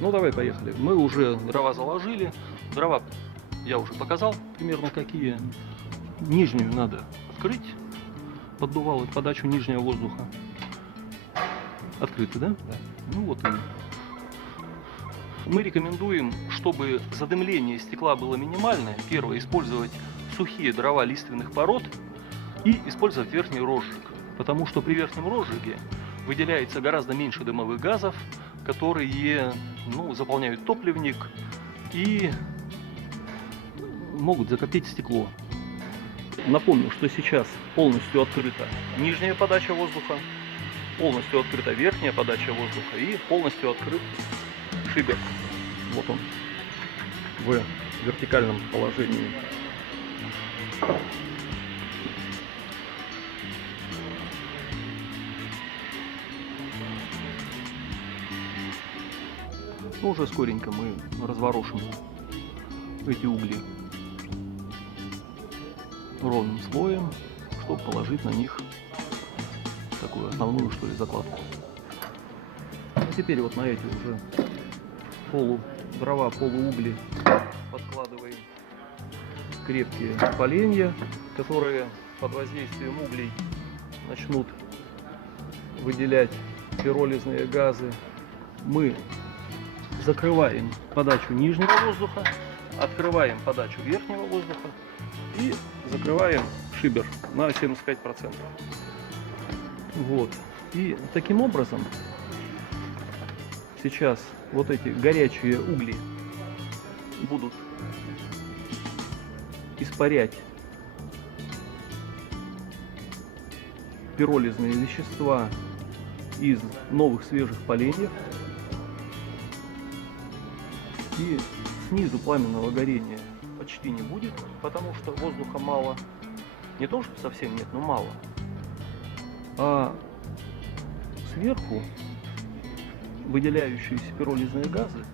Ну давай, поехали. Мы уже дрова заложили. Дрова я уже показал примерно какие. Нижнюю надо открыть. Поддувало подачу нижнего воздуха. Открыто, да? Да. Ну вот и. Мы рекомендуем, чтобы задымление стекла было минимальное. Первое, использовать сухие дрова лиственных пород и использовать верхний розжиг. Потому что при верхнем розжиге выделяется гораздо меньше дымовых газов, которые заполняют топливник и могут закоптить стекло. Напомню, что сейчас полностью открыта нижняя подача воздуха, полностью открыта верхняя подача воздуха и полностью открыт шибер. Вот он в вертикальном положении. Ну, уже скоренько мы разворошим эти угли ровным слоем, чтобы положить на них такую основную, что ли, закладку. А теперь вот на эти уже дрова, полуугли подкладываем крепкие поленья, которые под воздействием углей начнут выделять пиролизные газы. Мы закрываем подачу нижнего воздуха, открываем подачу верхнего воздуха и закрываем шибер на 75%. Вот. И таким образом сейчас вот эти горячие угли будут испарять пиролизные вещества из новых свежих поленьев. И снизу пламенного горения почти не будет, потому что воздуха мало. Не то, что совсем нет, но мало. А сверху выделяющиеся пиролизные газы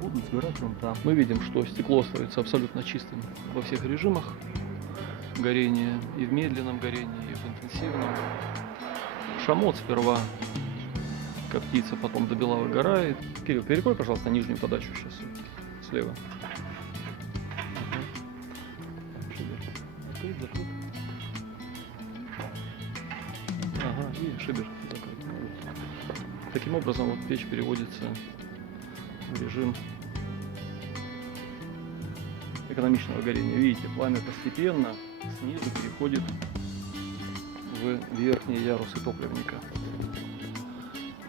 будут сгорать вон там. Мы видим, что стекло остается абсолютно чистым во всех режимах горения, и в медленном горении, и в интенсивном. Шамот сперва коптится, потом до бела выгорает. Кирилл, перекрой, пожалуйста, нижнюю подачу сейчас слева. Открыть, закрыть. Ага, и шибер закрыть. Таким образом вот печь переводится в режим экономичного горения. Видите, пламя постепенно снизу переходит в верхние ярусы топливника.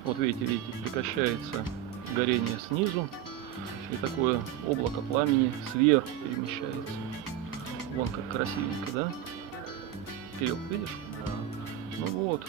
Вот видите, прекращается горение снизу, и такое облако пламени сверху перемещается. Вон как красивенько, да? Кирилл, видишь? Да. Ну вот.